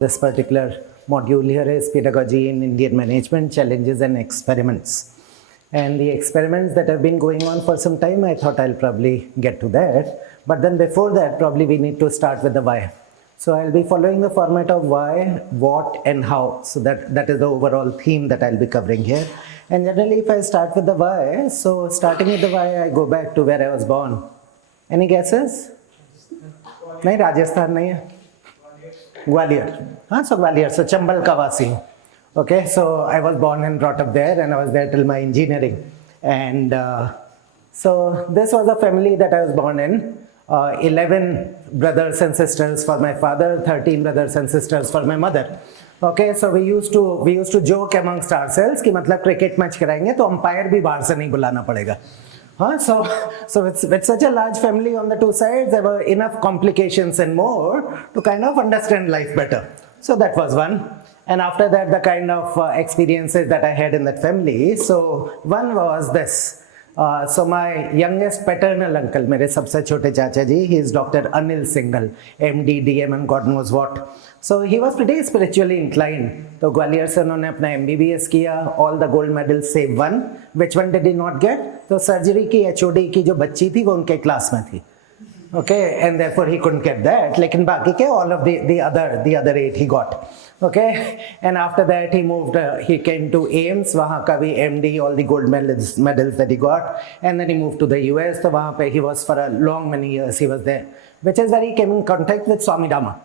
This particular module here is Pedagogy in Indian Management, Challenges and Experiments. And the experiments that have been going on for some time, I thought I'll probably get to that. But then before that, probably we need to start with the why. So I'll be following the format of why, what, and how. So that is the overall theme that I'll be covering here. And generally, if I start with the why, so starting with the why, I go back to where I was born. Any guesses? नहीं, राजस्थान नहीं है. Gwalior. So Gwalior, so Chambal ka wasi. Okay, so I was born and brought up there, and I was there till my engineering. And so this was a family that I was born in. 11 brothers and sisters for my father, 13 brothers and sisters for my mother. Okay, so we used to joke amongst ourselves कि मतलब cricket match कराएंगे तो umpire भी बाहर से नहीं बुलाना पड़ेगा. So with such a large family on the two sides, there were enough complications and more to kind of understand life better. So that was one. And after that, the kind of experiences that I had in that family. So one was this. So my youngest paternal uncle, मेरे सबसे छोटे चाचा जी, he is Dr. Anil Singhal, MD, DM and God knows what. So he was pretty spiritually inclined. तो ग्वालियर से उन्होंने अपना MBBS किया, all the gold medals save one. Which one did he not get? तो सर्जरी की HOD की जो बच्ची थी वो उनके क्लास में थी. Okay, and therefore he couldn't get that. लेकिन बाकी के all of the other 8 he got. Okay, and after that he moved. He came to AIMS. वहाँ का भी MD, all the gold medals that he got, and then he moved to the US. तो वहाँ पे he was for a many years he was there, which is where he came in contact with Swami Rama.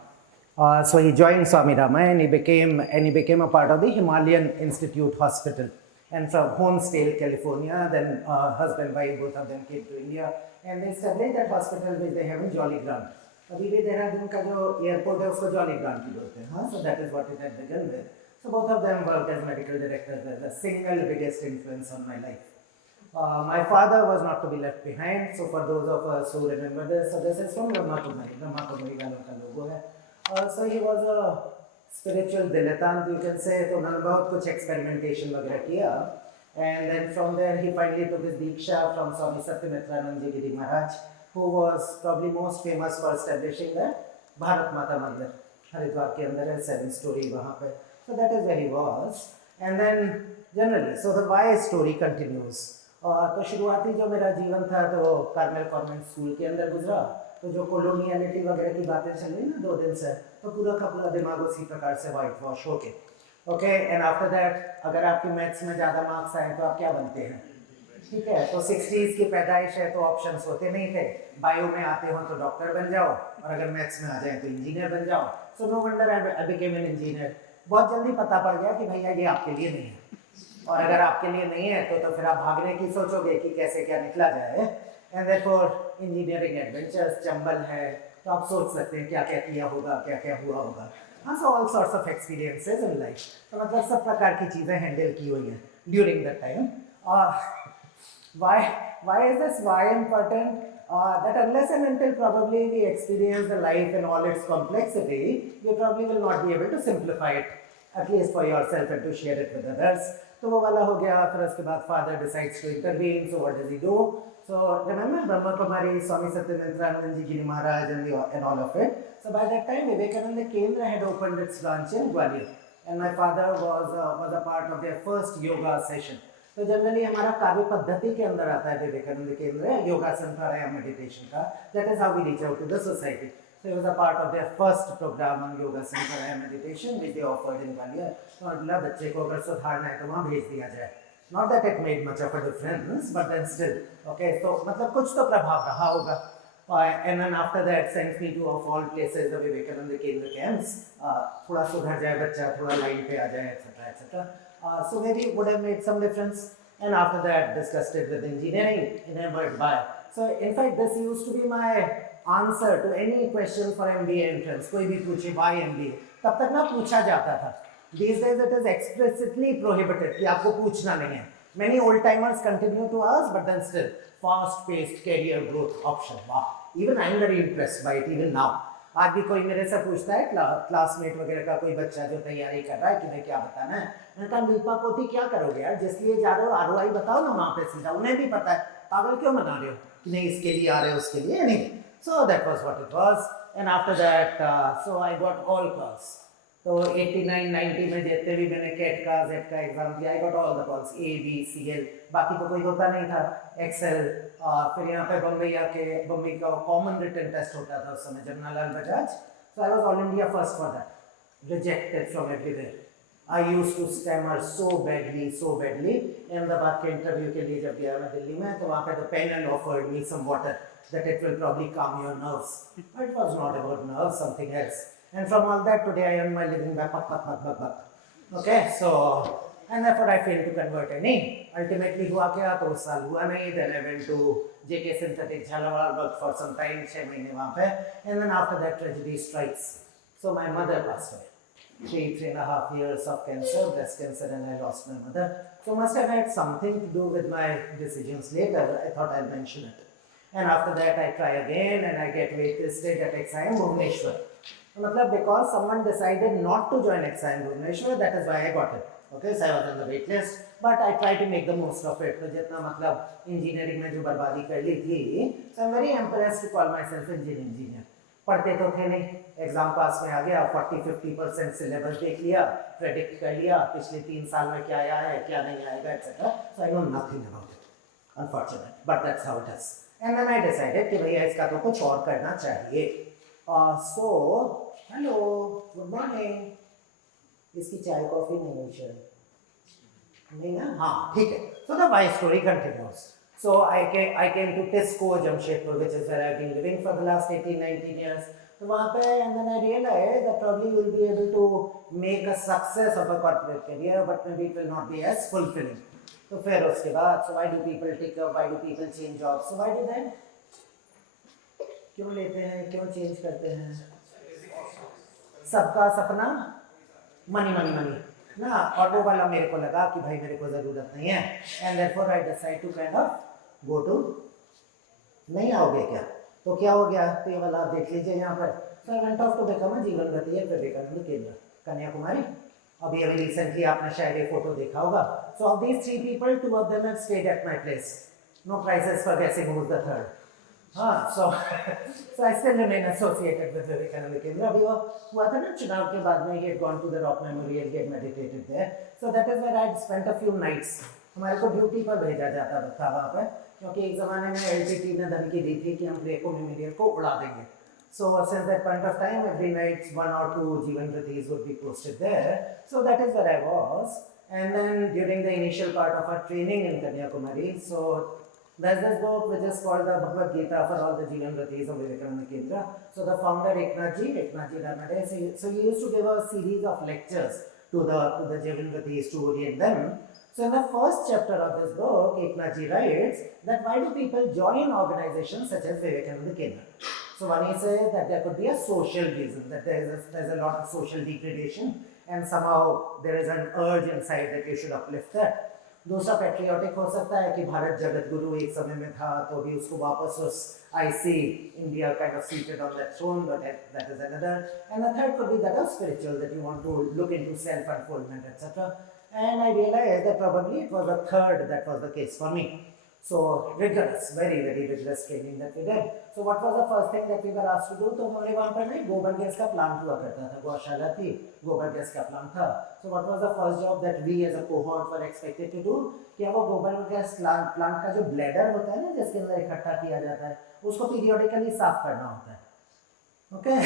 So he joined Swami Rama and he became a part of the Himalayan Institute Hospital. And from Honesdale, California, then husband, wife, both of them came to India, and they established that hospital which they have in Jolly Grant. अभी भी देहरादून का जो airport है उसको jolly grant ही बोलते हैं. हाँ, so that is what it had begun with. So both of them worked as medical directors. The single biggest influence on my life. My father was not to be left behind. So for those of us who remember this, so this is from Brahma Kumari वालों का लोगो है. So he was a spiritual dilettante, you can say. तो उन्होंने बहुत कुछ experimentation वगैरह किया. And then from there he finally took his Diksha from Swami Satyamitranand Ji Giri Maharaj, who was probably most famous for establishing the Bharat Mata Mandir. Haridwar के अंदर है, 7-story वहाँ पे. So that is where he was. And then generally, so the why story continues. तो शुरुआती जो मेरा जीवन था तो कार्मेल कॉन्वेंट स्कूल के अंदर गुजरा. तो जो कॉलोनियलिटी वगैरह की बातें चल रही ना 2 दिन से, तो पूरा का पूरा दिमाग उसी प्रकार से वाइट वॉश हो के. ओके, एंड आफ्टर दैट अगर आपकी मैथ्स में ज़्यादा मार्क्स आए तो आप क्या बनते हैं? ठीक है, तो 60s की पैदाइश है तो ऑप्शंस होते नहीं थे. बायो में आते हो तो डॉक्टर बन जाओ, और अगर मैथ्स में आ जाए तो इंजीनियर बन जाओ. So no wonder I became an engineer. बहुत जल्दी पता पड़ गया कि भैया ये आपके लिए नहीं है, और अगर आपके लिए नहीं है तो फिर आप भागने की सोचोगे कि कैसे क्या निकला जाए. And therefore engineering adventures Chambal है, तो आप सोच सकते हैं क्या क्या किया होगा, क्या क्या हुआ होगा. हाँ, so all sorts of experiences in life. तो मतलब सब प्रकार की चीज़ें हैंडल की हुई हैं during that time. Why is this why important? That unless and until probably we experience the life in all its complexity, we probably will not be able to simplify it, at least for yourself, and to share it with others. तो वो वाला हो गया. फिर उसके बाद father decides to intervene. So what does he do? So remember Brahma Kumari, Swami Satyamitranand Ji Giri Maharaj and all of it. So by that time Vivekananda Kendra had opened its branch in Gwalior, and my father was a part of their first yoga session. तो generally हमारा कार्य पद्धति के अंदर आता है Vivekananda Kendra yogasana pranayama meditation का. That is how we reach out to the society. So it was a part of their first program on yogasan pranayama meditation which they offered in Gwalior. तो मतलब बच्चे को अगर सुधारना है तो वहाँ भेज दिया जाए. Not that it made much of a difference, but then still, okay. तो मतलब कुछ तो प्रभाव रहा होगा. And then after that sent me to of all places the Vivekananda केंद्र camps. थोड़ा सुधर जाए बच्चा, थोड़ा लाइन पे आ जाए, etc. etc. So maybe it would have made some difference. And after that discussed it with engineering, enabled by. So in fact this used to be my answer to any question for MBA entrance. कोई भी पूछे why MBA, तब तक ना पूछा जाता था. These days it is explicitly prohibited कि आपको पूछना नहीं है. Many old timers continue to ask, but then still fast-paced career growth option. Wow, even I am very impressed by it even now. आज भी कोई मेरे से पूछता है क्लासमेट वगैरह का कोई बच्चा जो तैयारी कर रहा है कि मैं क्या बताना है. मैंने कहा लीपा पोती क्या करोगे यार, जिसलिए जा रहे हो ROI बताओ ना वहाँ पे सीधा. उन्हें भी पता है, पागल क्यों बना रहे हो कि नहीं इसके लिए आ रहे हो उसके लिए. नहीं. So that was what it was. And after that, so I got all calls. तो 89 90 में जितने भी मैंने कैट का जेड का एग्जाम दिया, I got all the calls, A B C L, बाकी तो कोई होता नहीं था, एक्सेल। फिर यहाँ पे बम्बई का कॉमन रिटन टेस्ट होता था उस समय, Jamnalal Bajaj, so I was all India first for that, rejected from everywhere. I used to stammer so badly. Ahmedabad के इंटरव्यू के लिए जब गया मैं दिल्ली में, तो वहाँ पे the panel offered me some water that it will probably calm your nerves. But it was not about nerves, something else. And from all that, today I earn my living back. Okay, so, and therefore I failed to convert any. Ultimately, हुआ क्या, तो उस साल हुआ नहीं. Then I went to JK Synthetic Jhalawal, worked for some time, 6 महीने वहाँ पे. And then after that, tragedy strikes. So my mother passed away. 3.5 years of cancer, breast cancer, and I lost my mother. So must have had something to do with my decisions later. I thought I'll mention it. And after that I try again and I get waitlisted at XIM Bhubaneswar. मतलब because someone decided not to join XIM Bhubaneswar, that is why I got it. Okay, so I was on the wait list, but I try to make the most of it. तो जितना मतलब engineering में जो बर्बादी कर ली थी, so I'm very impressed to call myself engineer. पढ़ते तो थे नहीं, एग्जाम पास में आ गया, 40-50% सिलेबस देख लिया, प्रेडिक्ट कर लिया पिछले 3 साल में क्या आया है, क्या नहीं आएगा, etc. So I know nothing about it, unfortunately, but that's how it is. And then I decided कि भैया इसका तो कुछ और करना चाहिए. So, hello, good morning. इसकी चाय कॉफी नहीं हुई शायद, नहीं ना, हाँ ठीक है. So the why story continues. So I came to Tisco, Jamshedpur, which is where I've been living for the last 18-19 years. तो वहाँ पे, and then I realized that probably you will be able to make a success of a corporate career, but maybe it will not be as fulfilling. तो फिर उसके बाद, so why do people take up, why do people change jobs, so why do they, क्यों लेते हैं, क्यों change करते हैं? सबका सपना मनी ना, और वो वाला मेरे को लगा कि भाई मेरे को जरूरत नहीं है, and therefore I decide to kind of go to, नहीं आओगे क्या, तो क्या हो गया, तो ये वाला आप देख लीजिए यहाँ पर. So I went off to become a जीवन गति विवेकानंद केंद्र, कन्याकुमारी. अभी रिसेंटली आपने शायद ये फोटो देखा होगा. So of these 3 people, 2 of them have stayed at my place. No prizes for guessing who's the third. So I still remain associated with Vivekananda केंद्र. अभी वो हुआ था ना चुनाव के बाद में, he had gone to the rock memorial, he had meditated there. So that is where I had spent a few nights. हमारे को ड्यूटी पर भेजा जाता था वहाँ पर, क्योंकि एक ज़माने में LTT ने धमकी दी थी कि हम रेको मेमोरियल को उड़ा देंगे. So since that point of time, every night 1 or 2 Jeevan Pratis would be posted there. So that is where I was. And then during the initial part of our training in Kanyakumari, so there's this book which is called the Bhagavad Gita for all the Jeevan Pratis of Vivekananda Kendra. So the founder Eknathji Ramade, so he used to give a series of lectures to the Jeevan Pratis to orient them. So in the first chapter of this book, Eknathji writes that why do people join organizations such as Vivekananda Kendra? So one he says that there could be a social reason, that there's a lot of social degradation and somehow there is an urge inside that you should uplift that. दूसरा patriotic हो सकता है कि भारत जगत गुरु एक समय में था, तो भी उसको वापस उस I see India kind of seated on that throne, but that is another. And the third could be that of spiritual, that you want to look into self-unfoldment, etc. And I realized that probably it was the third that was the case for me. So rigorous, very rigorous training that we did. So what was the first thing that we were asked to do? तो हमारे वहाँ पर नहीं गोबर gas का plant हुआ करता था, गौशाला थी, गोबर गैस का प्लांट था. So what was the first job that we as a cohort were expected to do? कि वो गोबर गैस प्लांट का जो ब्लैडर होता है ना, जिसके अंदर इकट्ठा किया जाता है, उसको पीरियडिकली साफ करना होता है. Okay,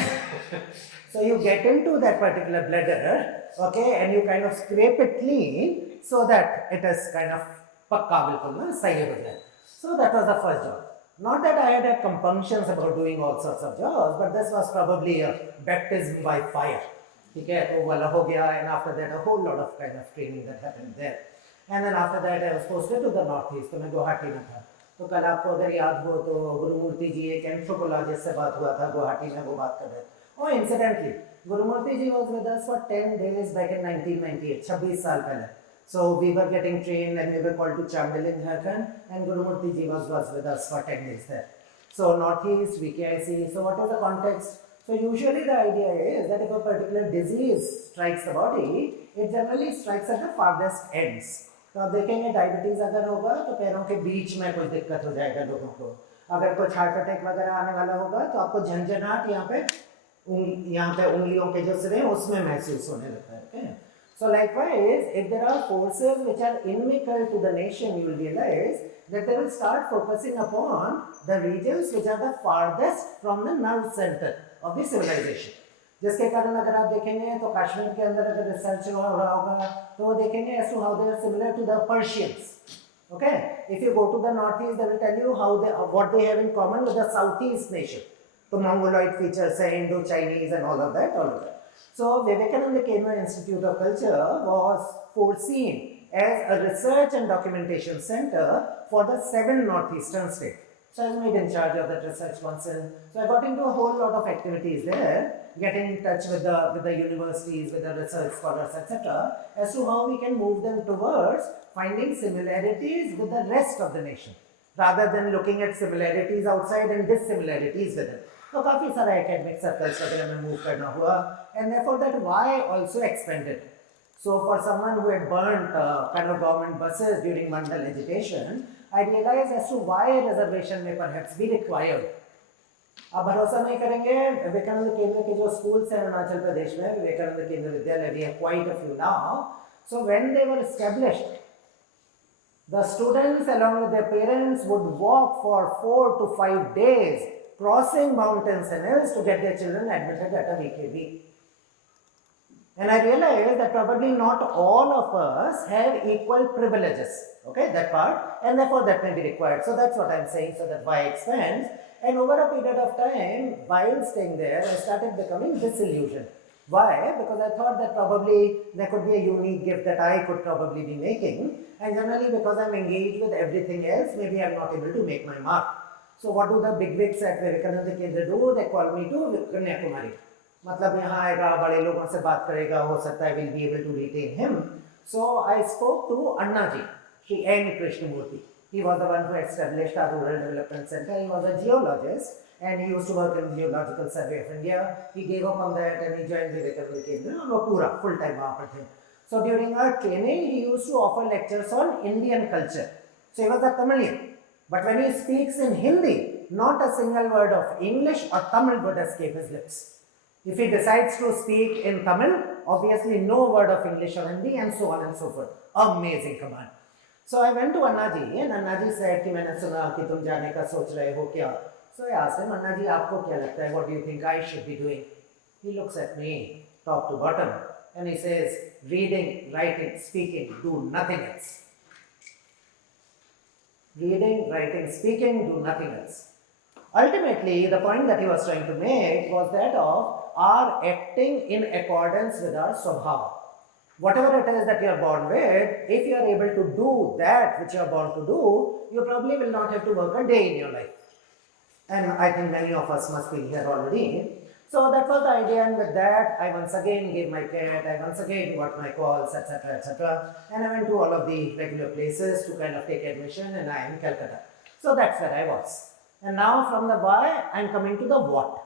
so you get into that particular bladder, okay, and you kind of scrape it clean so that it is kind of पक्का बिल्कुल ना सही हो जाए. So that was the first job. Not that I had compunctions about doing all sorts of jobs, but this was probably a baptism by fire. ठीक है, तो वाला हो गया, and after that a whole lot of kind of training that happened there. And then after that I was posted to the northeast. तो मैं गुवाहाटी में था. तो कल आपको अगर याद हो तो गुरुमूर्ति जी एक एंथ्रोपोलॉजिस्ट से बात हुआ था गुवाहाटी में, वो बात कर रहे थे. Oh, incidentally, Gurumurthy ji was with us for 10 days back in 1998, 26 साल पहले. So we were getting trained and we were called to Chandil in Jharkhand, and Gurumurthy ji was with us for 10 days there. So Northeast, VKIC, so what is the context? So usually the idea is that if a particular disease strikes the body, it generally strikes at the farthest ends. तो आप देखेंगे diabetes अगर होगा तो पैरों के बीच में कुछ दिक्कत हो जाएगा लोगों को. अगर कुछ हार्ट अटैक वगैरह आने वाला होगा तो आपको झंझनाहट यहाँ पे यहाँ पे उंगलियों के जो सिरे हैं उसमें महसूस होने लगता है. Okay? So likewise, if there are forces which are inimical to the nation, you will realize that they will start focusing upon the regions which are the farthest from the nerve center of the civilization. जिसके कारण अगर आप देखेंगे तो कश्मीर के अंदर अगर research हो रहा होगा तो वो देखेंगे as to how they are similar to the Persians. Okay, if you go to the northeast, they will tell you how they, what they have in common with the southeast nation. So Mongoloid features, Indo-Chinese and all of that, all of that. So Vivekananda Kendra Institute of Culture was foreseen as a research and documentation center for the 7 northeastern states. So I was made in charge of that research council. So I got into a whole lot of activities there, getting in touch with the universities, with the research scholars, etc., as to how we can move them towards finding similarities with the rest of the nation, rather than looking at similarities outside and dissimilarities within. So काफी सारा academic circles वगैरह में move करना हुआ, and therefore that why also expanded. So for someone who had burnt kind of government buses during Mandal agitation, I realized as to why reservation may perhaps be required. आप भरोसा नहीं करेंगे, विवेकानंद केंद्र के जो स्कूल्स हैं अरुणाचल प्रदेश में, विवेकानंद केंद्र विद्यालय, we have quite a few now. So when they were established, the students along with their parents would walk for 4 to 5 days, crossing mountains and hills to get their children admitted at a VKB. And I realized that probably not all of us have equal privileges, okay, that part, and therefore that may be required. So that's what I'm saying, so that why expands. And over a period of time, while staying there, I started becoming disillusioned. Why? Because I thought that probably there could be a unique gift that I could probably be making, and generally because I'm engaged with everything else, maybe I'm not able to make my mark. So what do the bigwigs at Vivekananda Kendra do? They call me to Kanyakumari. मतलब यहाँ आएगा, बड़े लोगों से बात करेगा, हो सकता है will be able to retain him. So I spoke to Anna ji, Shri N. Krishnamurti. He was the one who established our Rural Development Center. He was a geologist and he used to work in the Geological Survey of India. He gave up on that and he joined Vivekananda Kendra और वो पूरा full time वहाँ पर थे. So during our training, he used to offer lectures on Indian culture. So he was a Tamilian. But when he speaks in Hindi, not a single word of English or Tamil would escape his lips. If he decides to speak in Tamil, obviously no word of English or Hindi and so on and so forth. Amazing command. So I went to Annaji and Annaji said कि मैंने सुना कि तुम जाने का सोच रहे हो क्या? So I asked him, Annaji आपको क्या लगता है? What do you think I should be doing? He looks at me top to bottom and he says, reading, writing, speaking, do nothing else. Reading, writing, speaking, do nothing else. Ultimately, the point that he was trying to make was that of our acting in accordance with our swabhava. Whatever it is that you are born with, if you are able to do that which you are born to do, you probably will not have to work a day in your life. And I think many of us must be here already. So that was the idea, and with that, I once again gave my cat, I once again got my calls, etc., etc. And I went to all of the regular places to kind of take admission, and I am in Calcutta. So that's where I was. And now from the why, I am coming to the what.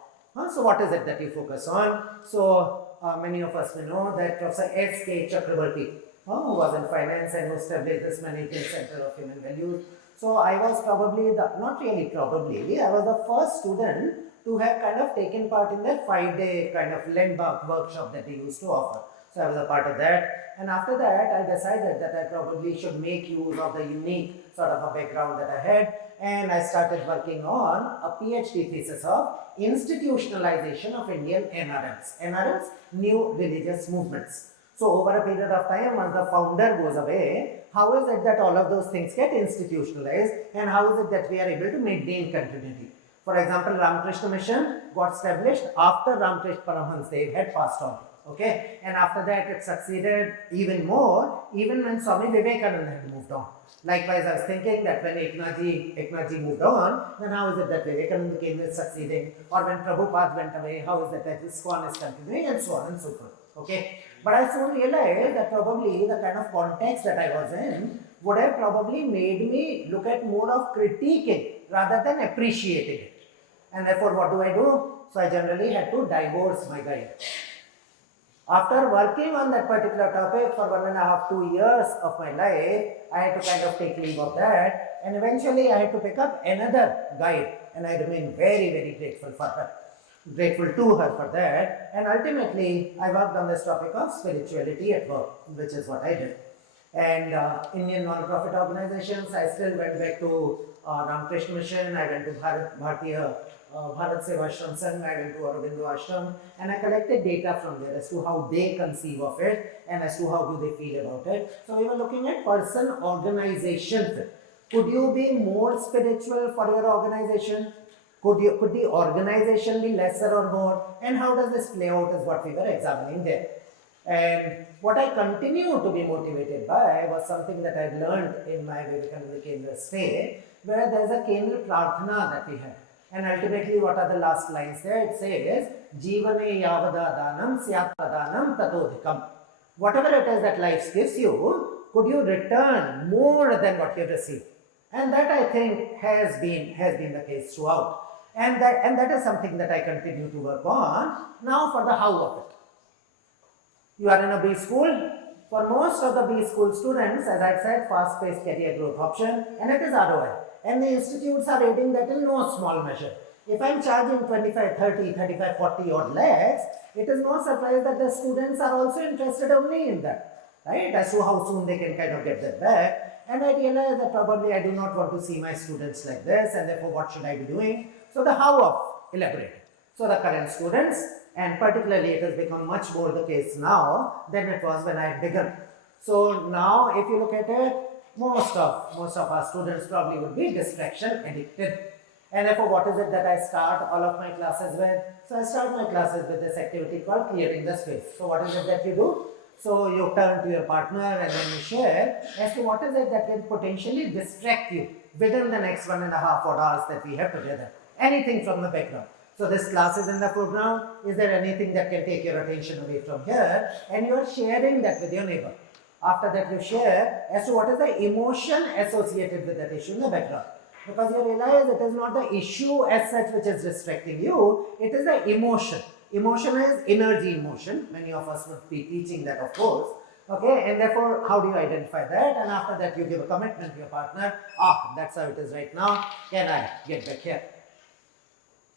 So what is it that you focus on? So many of us may know that Professor S.K. Chakrabarti, who was in finance and who established this Management Center of Human Values. So I was probably not really probably, I was the first student to have kind of taken part in that 5-day kind of landmark workshop that they used to offer. So I was a part of that, and after that I decided that I probably should make use of the unique sort of a background that I had, and I started working on a PhD thesis of institutionalization of Indian NRMs. NRMs, new religious movements. So over a period of time, once the founder goes away, how is it that all of those things get institutionalized, and how is it that we are able to maintain continuity? For example, Ramakrishna Mission got established after Ramakrishna Paramahansa Dev had passed on. Okay, and after that it succeeded even more, even when Swami Vivekananda had moved on. Likewise, I was thinking that when Eknathji moved on, then how is it that Vivekananda Kendra is succeeding? Or when Prabhupada went away, how is it that ISKCON is continuing, and so on and so forth. Okay, but I soon realized that probably the kind of context that I was in would have probably made me look at more of critiquing rather than appreciating it. And therefore, what do? So I generally had to divorce my guide. After working on that particular topic for 1.5 to 2 years of my life, I had to kind of take leave of that, and eventually I had to pick up another guide, and I remain very, very grateful for her. grateful to her for that. And ultimately, I worked on this topic of spirituality at work, which is what I did. And Indian non-profit organizations, I still went back to Ramakrishna Mission, I went to Bharat Seva Ashram Sangh, I went to Aurobindo Ashram, and I collected data from there as to how they conceive of it and as to how do they feel about it. So we were looking at person-organization fit. Could you be more spiritual for your organization? Could the organization be lesser or more? And how does this play out is what we were examining there. And what I continue to be motivated by was something that I learned in my Vivekananda Kendra stay, where there is a Kendra Prarthana that we had. And ultimately, what are the last lines there? It says, Jivane yavada danam syat pradanam tatodhikam. Whatever it is that life gives you, could you return more than what you received? And that, I think, has been the case throughout. And that is something that I continue to work on. Now for the how of it. You are in a B school. For most of the B school students, as I said, fast-paced career growth option, and it is ROI. And the institutes are aiding that in no small measure. If I am charging 25, 30, 35, 40 odd lakhs, it is no surprise that the students are also interested only in that, right? As to how soon they can kind of get that back. And I realize that probably I do not want to see my students like this, and therefore what should I be doing? So the how of elaborating. So the current students, and particularly it has become much more the case now than it was when I had begun. So now if you look at it, most of our students probably would be distraction addicted. And therefore what is it that I start all of my classes with? So I start my classes with this activity called clearing the space. So what is it that you do? So you turn to your partner and then you share as to what is it that can potentially distract you within the next 1.5 odd hours that we have together. Anything from the background. So this class is in the foreground. Is there anything that can take your attention away from here? And you are sharing that with your neighbor. After that you share as to what is the emotion associated with that issue in the background. Because you realize it is not the issue as such which is distracting you, it is the emotion. Emotion is energy in motion. Many of us would be teaching that, of course. Okay, and therefore, how do you identify that? And after that, you give a commitment to your partner. That's how it is right now. Can I get back here?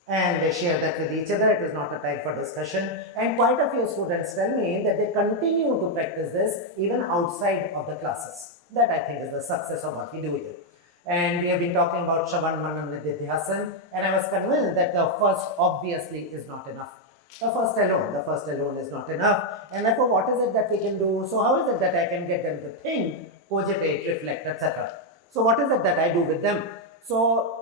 And they share that with each other. It is not a time for discussion. And quite a few students tell me that they continue to practice this even outside of the classes. That I think is the success of what we do here. And we have been talking about Shravan Manan Nididhyasan, and I was convinced that the first obviously is not enough. The first alone is not enough. And therefore, what is it that we can do? So how is it that I can get them to think, cogitate, reflect, etc. So what is it that I do with them? So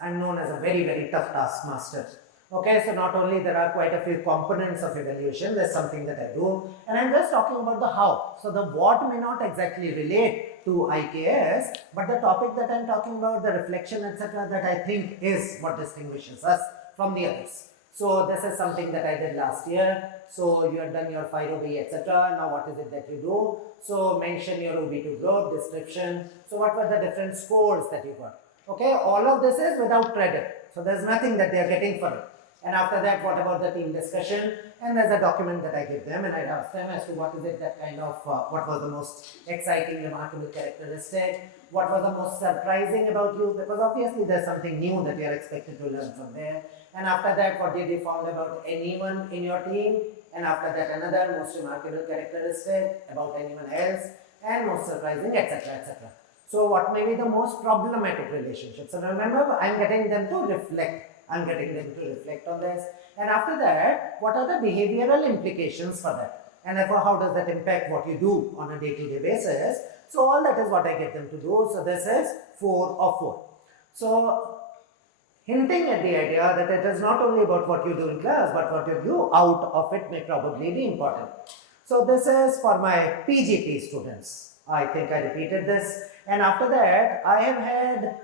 I'm known as a very, very tough taskmaster. Okay, so not only there are quite a few components of evaluation, there's something that I do, and I'm just talking about the how. So the what may not exactly relate to IKS, but the topic that I'm talking about, the reflection, etc., that I think is what distinguishes us from the others. So this is something that I did last year. So you have done your 5 OB, etc. Now what is it that you do? So mention your OB2 group, description. So what were the different scores that you got? Okay, all of this is without credit. So there's nothing that they are getting for it. And after that, what about the team discussion? And there's a document that I give them, and I ask them as to what is it that kind of, what was the most exciting, remarkable characteristic, what was the most surprising about you, because obviously there's something new that you are expected to learn from there. And after that, what did you found about anyone in your team? And after that, another most remarkable characteristic about anyone else, and most surprising, etc., etc. So what may be the most problematic relationship? So remember, I'm getting them to reflect. I'm getting them to reflect on this. And after that, what are the behavioral implications for that? And therefore, how does that impact what you do on a day-to-day basis? So all that is what I get them to do. So this is 4 of 4. So hinting at the idea that it is not only about what you do in class, but what you do out of it may probably be important. So this is for my PGP students. I think I repeated this. And after that, I have had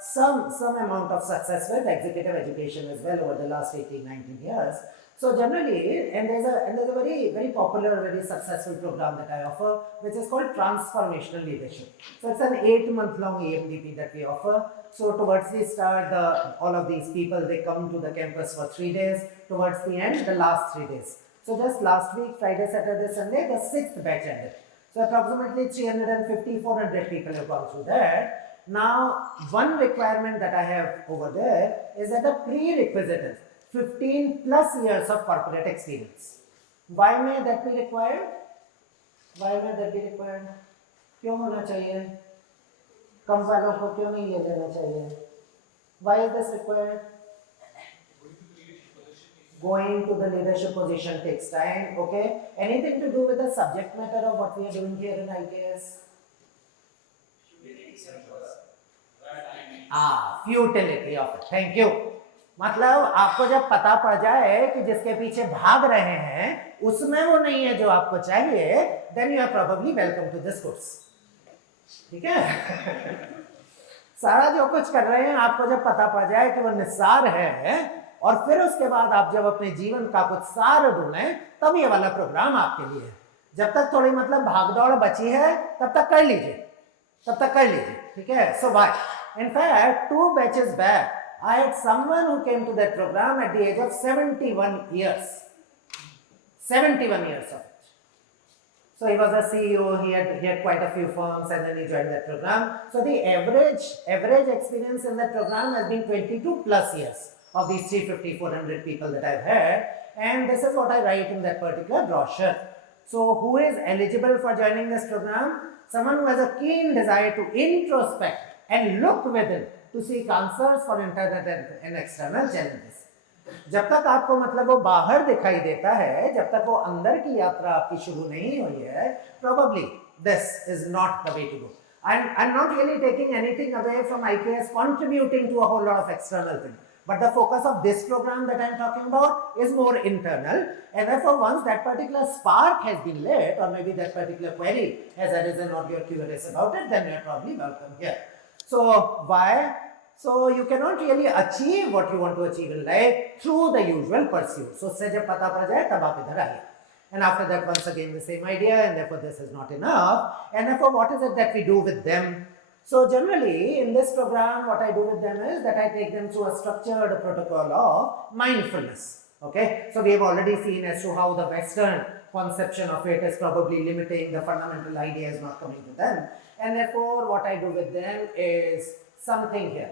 some amount of success with executive education as well over the last 18-19 years. So generally, and there's a very, very popular, very successful program that I offer, which is called Transformational Leadership. So it's an 8-month-long EMDP that we offer. So towards the start, all of these people, they come to the campus for 3 days. Towards the end, the last 3 days. So just last week, Friday, Saturday, Sunday, the 6th batch ended. So approximately 350, 400 people have gone through that. Now, one requirement that I have over there is that the prerequisite is 15 plus years of corporate experience. Why may that be required? Why may that be required? क्यों होना चाहिए? कम वालों को क्यों नहीं ले लेना चाहिए? Why is this required? Going to the leadership position takes time. Okay. Anything to do with the subject matter of what we are doing here in IKS? Futility of it. Thank you. मतलब आपको जब पता पड़ जाए कि जिसके पीछे भाग रहे हैं उसमें वो नहीं है जो आपको चाहिए, then you are probably welcome to this course. ठीक है? सारा जो कुछ कर रहे हैं आपको जब पता पड़ जाए कि वो निस्सार है और फिर उसके बाद आप जब अपने जीवन का कुछ सार ढूंढें, तब ये वाला प्रोग्राम आपके लिए है. जब तक थोड़ी मतलब भागदौड़ बची है तब तक कर लीजिए, ठीक है? So why? In fact, 2 batches back, I had someone who came to that program at the age of 71 years. 71 years of it. So he was a CEO, he had quite a few firms, and then he joined that program. So the average experience in that program has been 22 plus years of these 350, 400 people that I've had. And this is what I write in that particular brochure. So who is eligible for joining this program? Someone who has a keen desire to introspect and look within to seek answers for internal and external challenges. जब तक आपको मतलब वो बाहर दिखाई देता है, जब तक वो अंदर की यात्रा आपकी शुरू नहीं हुई है, probably this is not the way to go. I'm not really taking anything away from IKS contributing to a whole lot of external things. But the focus of this program that I'm talking about is more internal, and therefore once that particular spark has been lit, or maybe that particular query has arisen or you're curious about it, then you're probably welcome here. So why? So you cannot really achieve what you want to achieve in life through the usual pursuit. So se jab pata pad jaye tab aap idhar aaye. And after that once again the same idea, and therefore this is not enough. And therefore what is it that we do with them? So generally in this program what I do with them is that I take them through a structured protocol of mindfulness. Okay, so we have already seen as to how the Western conception of it is probably limiting, the fundamental idea is not coming to them. And therefore what I do with them is something here.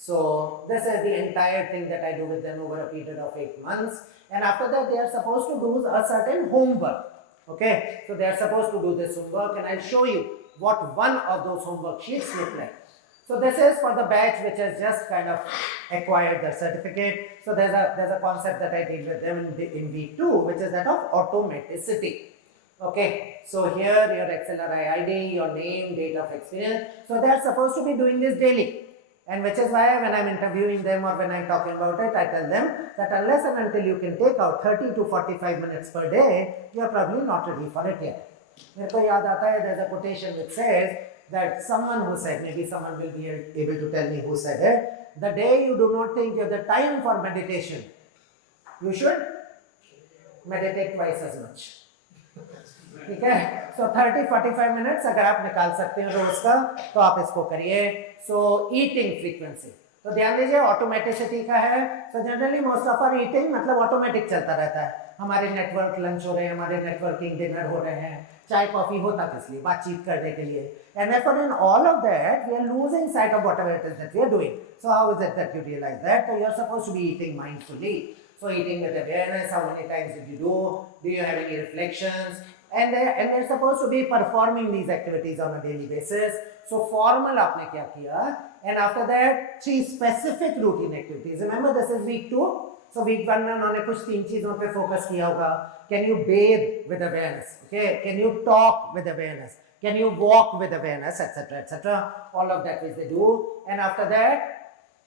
So this is the entire thing that I do with them over a period of 8 months. And after that they are supposed to do a certain homework. Okay, so they are supposed to do this homework, and I'll show you what one of those homework sheets look like. So this is for the batch which has just kind of acquired the certificate. So there's a concept that I deal with them in week 2, which is that of automaticity. Okay, so here your XLRI ID, your name, date of experience. So they are supposed to be doing this daily. And which is why when I'm interviewing them or when I'm talking about it, I tell them that unless and until you can take out 30 to 45 minutes per day, you are probably not ready for it yet. मेरे को याद आता है, there's a quotation which says that someone who said, maybe someone will be able to tell me who said it, the day you do not think you have the time for meditation, you should meditate twice as much. ठीक है? So 30-45 minutes अगर आप निकाल सकते हैं रोज का तो आप इसको करिए. So eating frequency, तो ध्यान दीजिए ऑटोमेटिसिटी का है. So generally most of our eating मतलब ऑटोमेटिक चलता रहता है. हमारे नेटवर्क लंच हो रहे हैं, हमारे नेटवर्किंग डिनर हो रहे हैं, चाय कॉफी होता किस लिए? बातचीत करने के लिए. And therefore in all of that we are losing sight of whatever it is that we are doing. So how is it that you realize that? So you are supposed to be eating mindfully. So eating with awareness, how many times did you do? Do you have any reflections? And they're supposed to be performing these activities on a daily basis. So formal आपने क्या किया? And after that 3 specific routine activities. Remember this is week 2. So week 1 में उन्होंने कुछ 3 चीजों पे focus किया होगा. Can you bathe with awareness? Okay. Can you talk with awareness? Can you walk with awareness, etc., etc. All of that which they do. And after that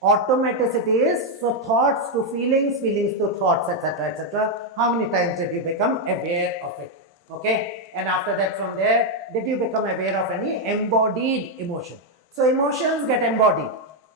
automaticity is so thoughts to feelings, feelings to thoughts, etc., etc. How many times did you become aware of it? Okay, and after that from there, did you become aware of any embodied emotion? So emotions get embodied.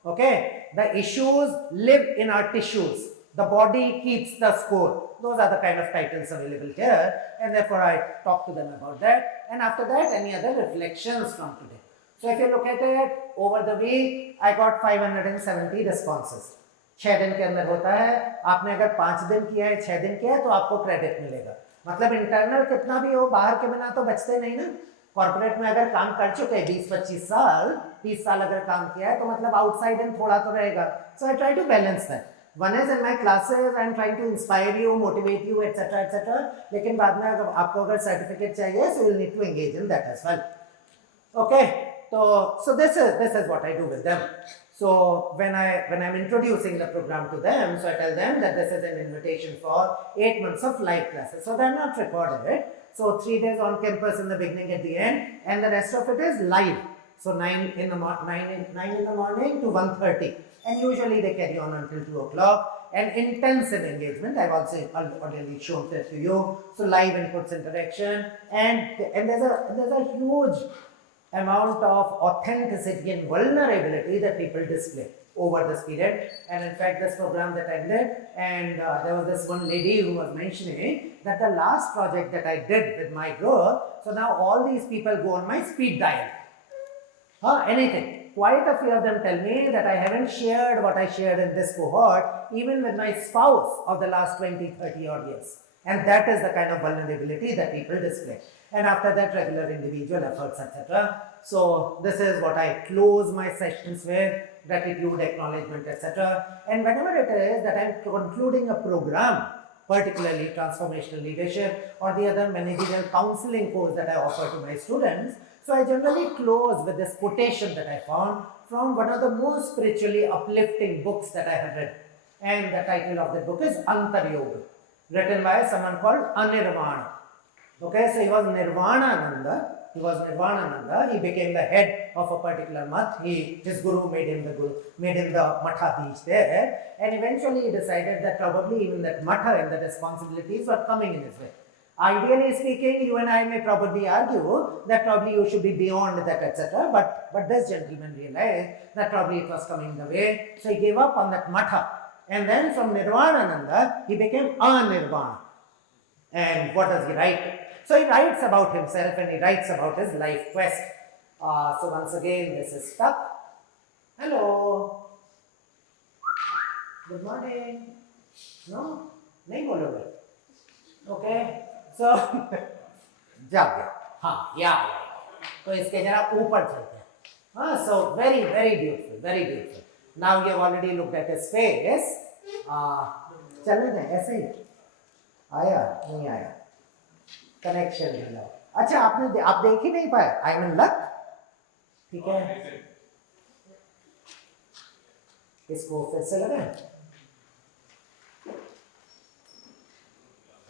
Okay, the issues live in our tissues. The body keeps the score. Those are the kind of titles available here, and therefore I talk to them about that. And after that, any other reflections from today. So if you look at it, over the week, I got 570 responses. 6 दिन के अंदर होता है. आपने अगर 5 दिन किया है, 6 दिन किया है, तो आपको क्रेडिट मिलेगा. मतलब इंटरनल कितना भी हो, बाहर के बिना तो बचते नहीं ना. कॉर्पोरेट में अगर काम कर चुके हैं 20-25 साल, 30 साल अगर काम किया है, तो मतलब आउटसाइड इन थोड़ा तो रहेगा. So I try to balance that. One is in my classes I am trying to inspire you, motivate you, etc. etc. लेकिन बाद में अगर आपको अगर certificate चाहिए, so you will need to engage in that as well. Okay, so this is what I do with them. So when I'm introducing the program to them, so I tell them that this is an invitation for 8 months of live classes. So they are not recorded. So 3 days on campus in the beginning, at the end, and the rest of it is live. So 9 in the morning to 1:30, and usually they carry on until 2 o'clock. And intensive engagement, I've also already shown that to you. So live inputs, interaction, and there's a huge amount of authenticity and vulnerability that people display over this period. And in fact, this program that I did, and there was this one lady who was mentioning that the last project that I did with my group, so now all these people go on my speed dial. Anything. Quite a few of them tell me that I haven't shared what I shared in this cohort, even with my spouse of the last 20, 30 odd years. And that is the kind of vulnerability that people display. And after that, regular individual efforts, etc. So this is what I close my sessions with: gratitude, acknowledgement, etc. And whenever it is that I'm concluding a program, particularly transformational leadership or the other managerial counseling course that I offer to my students, so I generally close with this quotation that I found from one of the most spiritually uplifting books that I have read. And the title of the book is Antar Yoga, written by someone called Anirvana. Okay, so he was Nirvanananda. He became the head of a particular math. His guru made him the matha there, and eventually he decided that probably even that matha and the responsibilities were coming in his way. Ideally speaking, you and I may probably argue that probably you should be beyond that, etc. But this gentleman realized that probably it was coming the way, so he gave up on that matha. And then from Nirvanananda, he became Anirvana. And what does he write? So he writes about himself and he writes about his life quest. So once again, this is stuck. Hello. Good morning. No? Nahi bologe. Okay. So जाग गया. हाँ, yeah. तो इसके जरा ऊपर चलते हैं. So very, very beautiful, very beautiful. Now you have already looked at his face. चलने दें ऐसे ही. आया नहीं आया. कनेक्शन मिला. अच्छा आप देख ही नहीं पाए. I mean luck. ठीक है. इसको फिर से लगाएं.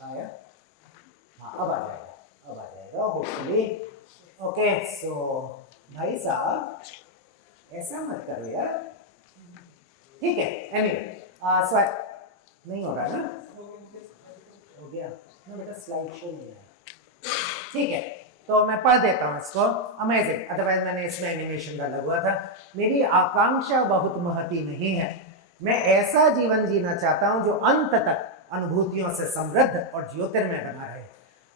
आया. हाँ अब आ जाएगा होपफुली. ओके सो भाई साहब ऐसा मत करो यार. ठीक है. एनीवे सो नहीं हो रहा ना. हो गया ना बेटा. स्लाइड शो नहीं है. ठीक है तो मैं पढ़ देता हूँ इसको. अमेजिंग. अदरवाइज मैंने इसमें एनिमेशन डाला हुआ था. मेरी आकांक्षा बहुत महती नहीं है. मैं ऐसा जीवन जीना चाहता हूँ जो अंत तक अनुभूतियों से समृद्ध और ज्योतिर्मय बना रहे.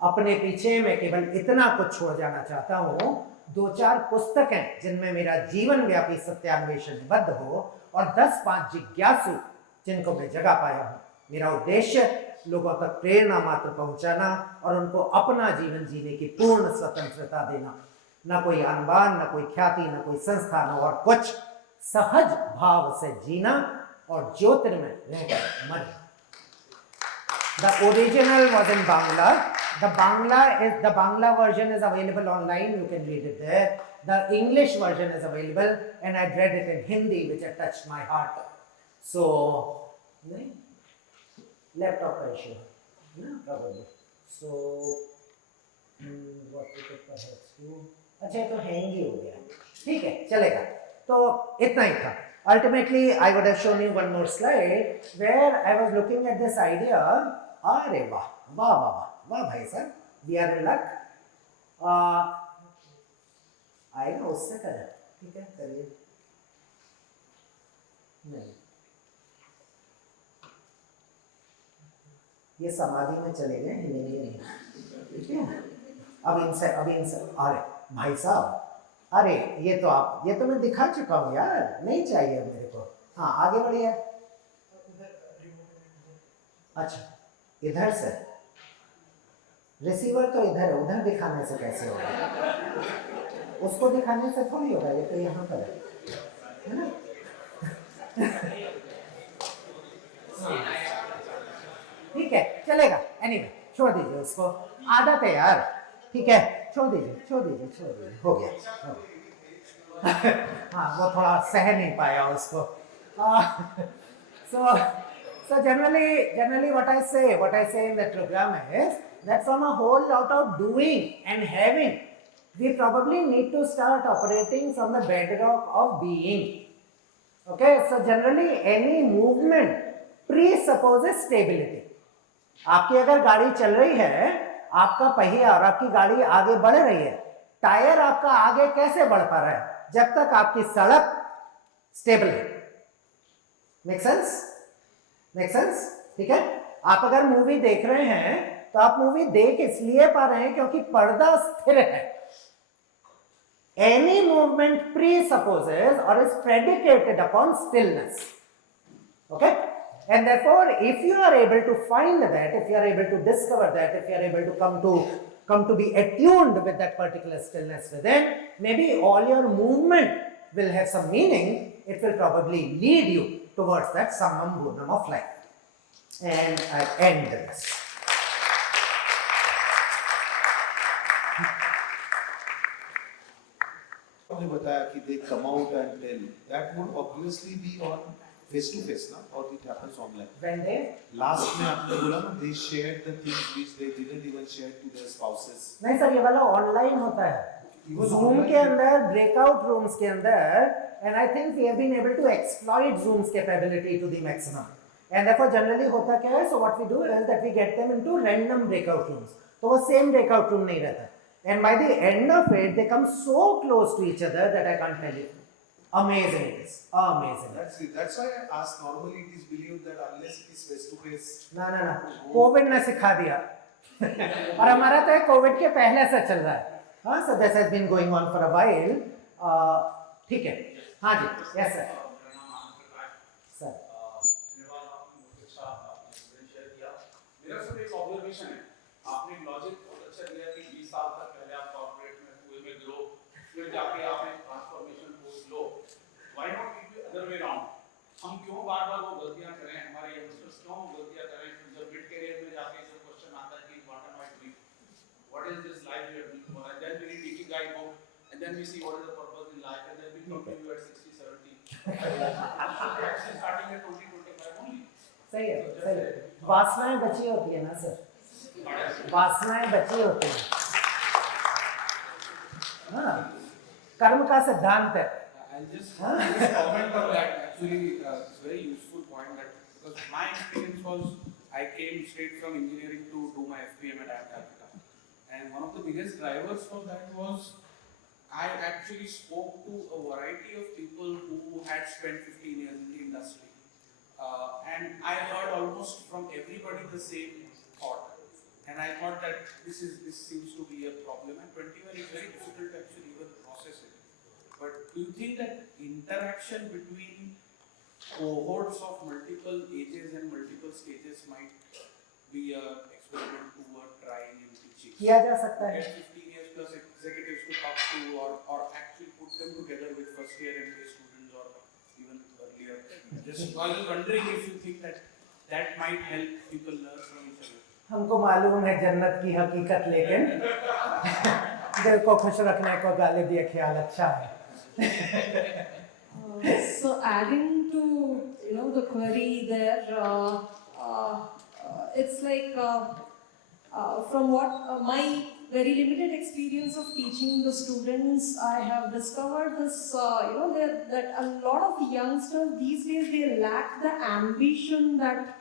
अपने पीछे मैं केवल इतना कुछ छोड़ जाना चाहता हूँ. 2-4 पुस्तकें जिनमें मेरा जीवन व्यापी सत्यान्वेषण निबद्ध हो और 10-5 जिज्ञासु जिनको मैं जगा पाया हूँ. मेरा उद्देश्य लोगों तक प्रेरणा मात्र पहुंचाना और उनको अपना जीवन जीने की पूर्ण स्वतंत्रता देना. न कोई अनबान, न कोई ख्याति, न कोई संस्थान और कुछ. सहज भाव से जीना और ज्योतिर्मय रहकर मरना. The original was in Bangla. The Bangla version is available online. You can read it there. The English version is available, and I read it in Hindi, which had touched my heart. So, laptop का issue, probably. So, what we could perhaps do. अच्छा तो hang ही हो गया. ठीक है, चलेगा. तो इतना ही था. Ultimately, I would have shown you one more slide where I was looking at this idea. अरे वाह वाह वाह वाह वाह भाई साहब. We are in luck. आएगा उससे करें. ठीक है करिए. नहीं ये समाधि में चले गए. नहीं. ठीक है. अब इनसे अरे भाई साहब. अरे ये तो मैं दिखा चुका हूँ यार. नहीं चाहिए मेरे को. हाँ आगे बढ़िए. अच्छा इधर से रिसीवर तो इधर है. उधर दिखाने से कैसे होगा? उसको दिखाने से थोड़ी होगा. ये तो यहाँ पर है ना. ठीक है, चलेगा, एनीवे छोड़ दीजिए उसको, आदत है यार, ठीक है, छोड़ दीजिए, हो गया। हाँ, वो थोड़ा सह नहीं पाया उसको। So generally what I say in that program is that from a whole lot of doing and having, we probably need to start operating from the bedrock of being. Okay, so generally any movement presupposes stability. आपकी अगर गाड़ी चल रही है, आपका पहिया और आपकी गाड़ी आगे बढ़ रही है, टायर आपका आगे कैसे बढ़ पा रहा है? जब तक आपकी सड़क स्टेबल है। Make sense? ठीक है। आप अगर मूवी देख रहे हैं तो आप मूवी देख इसलिए पा रहे हैं क्योंकि पर्दा स्थिर है। Any movement presupposes or is predicated upon stillness. Okay? And therefore, if you are able to find that, if you are able to discover that, if you are able to come to be attuned with that particular stillness within, maybe all your movement will have some meaning. It will probably lead you towards that summum bonum of life. And I end this. आपने बताया कि they come out and tell, that would obviously be on face to face, ना, or it happens online. When they Last में आपने बोला ना, they shared the things which they didn't even share to their spouses. नहीं sir, ये वाला online होता है, Zoom के अंदर, breakout rooms के अंदर, and I think we have been able to exploit Zoom's capability to the maximum. And therefore generally होता क्या है? So what we do is that we get them into random breakout rooms. तो वो same breakout room नहीं रहता. And by the end of it, they come so close to each other that I can't tell you. Amazing it is. Amazing. That's it. That's why I asked. Normally it is believed that unless it is face to face. ना Covid ने सिखा दिया और हमारा तो Covid के पहले से चल रहा है। हाँ, so this has been going on for a while. ठीक है, हाँ जी, yes sir. सर मेरा सिर्फ एक ऑब्जर्वेशन है, आपने लॉजिक बहुत अच्छा दिया कि 20 साल तक पहले आप कॉर्पोरेट में हुए में ग्रो, फिर जाके आपने transformation post low, why not keep it other way around? हम क्यों बार-बार वो गलतियां करें, हमारे यंगस्टर्स क्यों गलतियां करें? जब मिड कैरियर में जाके जब क्वेश्चन आता है कि what am I doing, what is this life we are doing for, and then we read Ikigai book, and then we see what is the purpose in life, and then we come to you at 60 70 starting at 20 25 only. सही है। वासनाएं बची होती है ना sir, वासनाएं बची होती हैं। हाँ, कर्म का सिद्धांत है। I'll just comment on that. Actually, it's a very useful point that because my experience was I came straight from engineering to do my FPM at Capita, and one of the biggest drivers for that was I actually spoke to a variety of people who had spent 15 years in the industry. And I heard almost from everybody the same thought, and I thought that this seems to be a problem. And 21 is very difficult to actually even process it. But do you think that interaction between cohorts of multiple ages and multiple stages might be an experiment toward trying and teaching? किया जा सकता है। Get 15 years plus executives to talk to, or actually put them together with first year MBA students or even earlier. Just I was wondering if you think that might help people learn from each other. हमको मालूम है जन्नत की हकीकत, लेकिन दिल को खुश रखने को गालिब ये ख्याल अच्छा है। So adding to the query there, it's like from what my very limited experience of teaching the students, I have discovered this, that a lot of youngsters these days, they lack the ambition that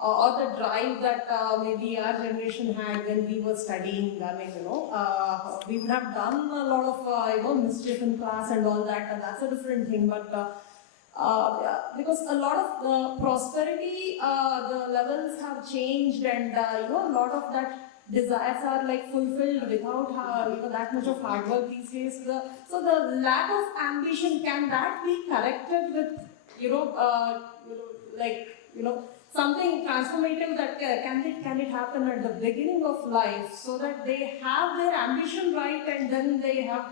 or the drive that maybe our generation had when we were studying. I mean, we would have done a lot of mischief in class and all that, and that's a different thing. But because a lot of the prosperity, the levels have changed, and a lot of that desires are like fulfilled without that much of hard work these days. So the lack of ambition, can that be corrected with something transformative? That can it happen at the beginning of life, so that they have their ambition right, and then they have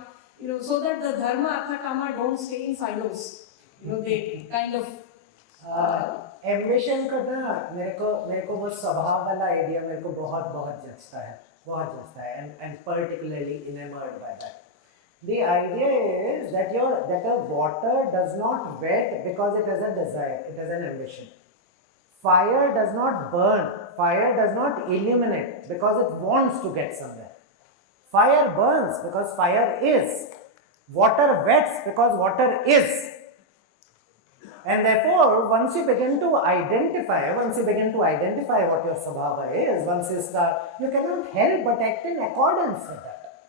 so that the dharma artha kama don't stay in silos. They kind of ambition का ना मेरे को वो स्वभाव वाला idea मेरे को बहुत जचता है and particularly enamored by that. The idea is that a water does not wet because it has a desire, it has an ambition. Fire does not burn, fire does not illuminate because it wants to get somewhere. Fire burns because fire is. Water wets because water is. And therefore, once you begin to identify what your swabhava is, once you start, you cannot help but act in accordance with that.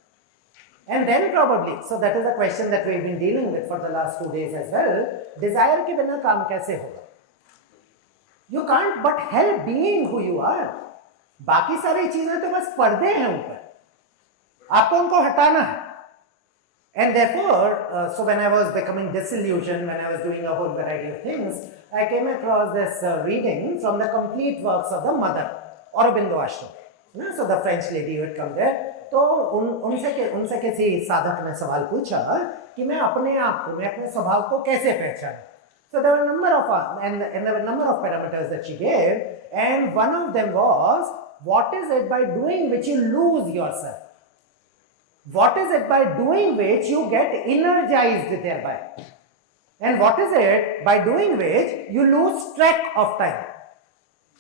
And then probably, so that is a question that we've been dealing with for the last 2 days as well, desire ke bina kaam kaise hoga? You can't but help being who you are. बाकी सारी चीजें तो बस पर्दे हैं ऊपर, आपको उनको हटाना है. And therefore, so when I was becoming disillusioned, when I was doing a whole variety of things, I came across this reading from the complete works of the mother, Aurobindo Ashram. So the French lady who had come there, तो उनसे किसी साधक ने सवाल पूछा कि मैं अपने आप को, मैं अपने स्वभाव को कैसे पहचानूं? So there were a number of and there were a number of parameters that she gave, and one of them was, what is it by doing which you lose yourself? What is it by doing which you get energized thereby? And what is it by doing which you lose track of time?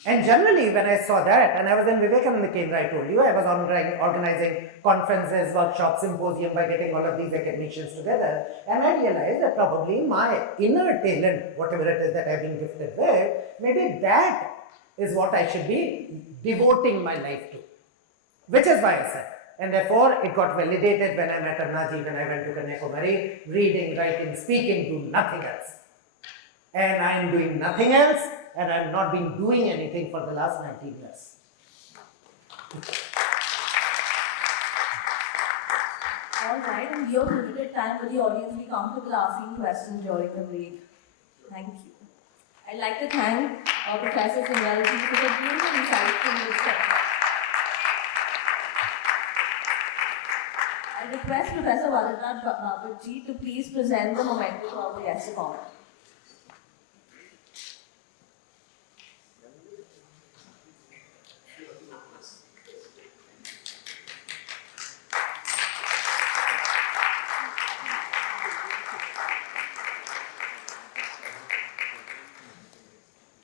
And generally when I saw that, and I was in Vivekananda Kendra, I told you, I was organizing conferences, workshops, symposium by getting all of these academicians together, and I realized that probably my inner talent, whatever it is that I've been gifted with, maybe that is what I should be devoting my life to. Which is why I said, and therefore it got validated when I met Annaji, when I went to Kanyakumari, reading, writing, speaking, do nothing else. And I am doing nothing else, and I have not been doing anything for the last 19 years. All right, and we have limited time, will the audience be comfortable asking questions during the break? Thank you. I'd like to thank Professor Singhal for the beautiful insightful discussion. I request Professor Varadraj Babaji to please present the momentum of the guest of honor.